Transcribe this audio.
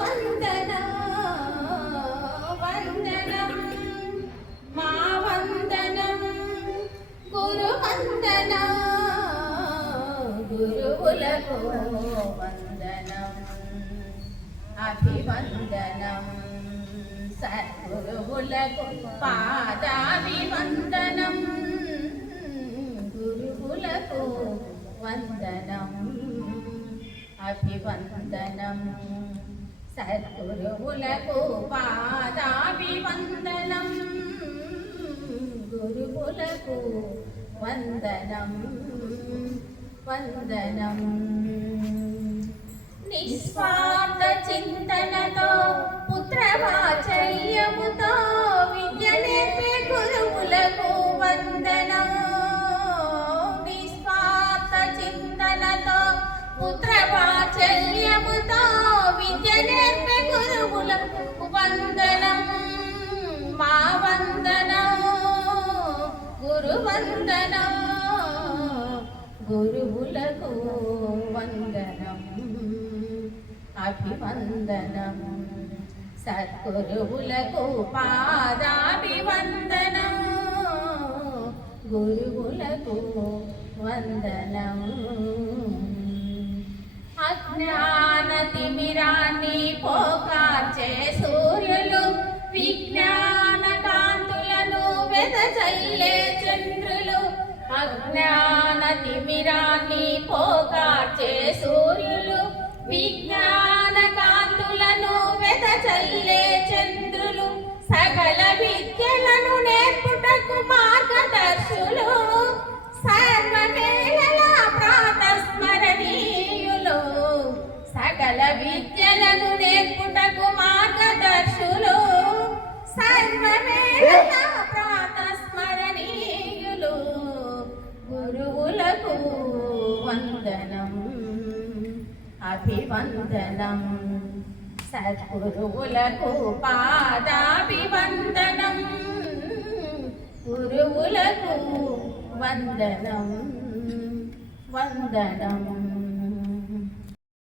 వందనం వందనం మా వందనం గురు వందనం గురువులకు వందనం అభివందనం సద్గురువులకు పాదాభివందనం గురువులకు వందనం అభివందనం సద్గురువులకు పాదాభివందనం గురువులకు వందనం వందనం నిస్వార్థ చింతనతో పుత్రవాత్సల్యముతో విద్య నేర్పే గురువులకు వందనం నిస్వార్థ చింతనతో పుత్రవాత్సల్యముతో విద్య నేర్పే గురువులకు వందనం మా వందనం గురు వందనం గురువులకు వందనం అభివందనం సద్గురువులకు పాదాభివందనం గురువులకు వందనం అజ్ఞాన తిమిరాన్ని పోకార్చే సూర్యులు విజ్ఞాన కాంతులను వెదజల్లే చంద్రులు అజ్ఞాన తిమిరాన్ని పోకార్చే సూర్యులు విజ్ఞాన కాంతులను వెదజల్లే చంద్రులు సకల విద్యలను నేర్పుటకు మార్గదర్శులు సర్వవేళల ప్రాతస్మరణీయులు సకల విద్యలను నేర్పుటకు మార్గదర్శులు సర్వవేళల ప్రాతస్మరణీయులు గురువులకు వందనం అభివందనం సద్గురువులకు పాదాభివందనం గురువులకు వందనం వందనం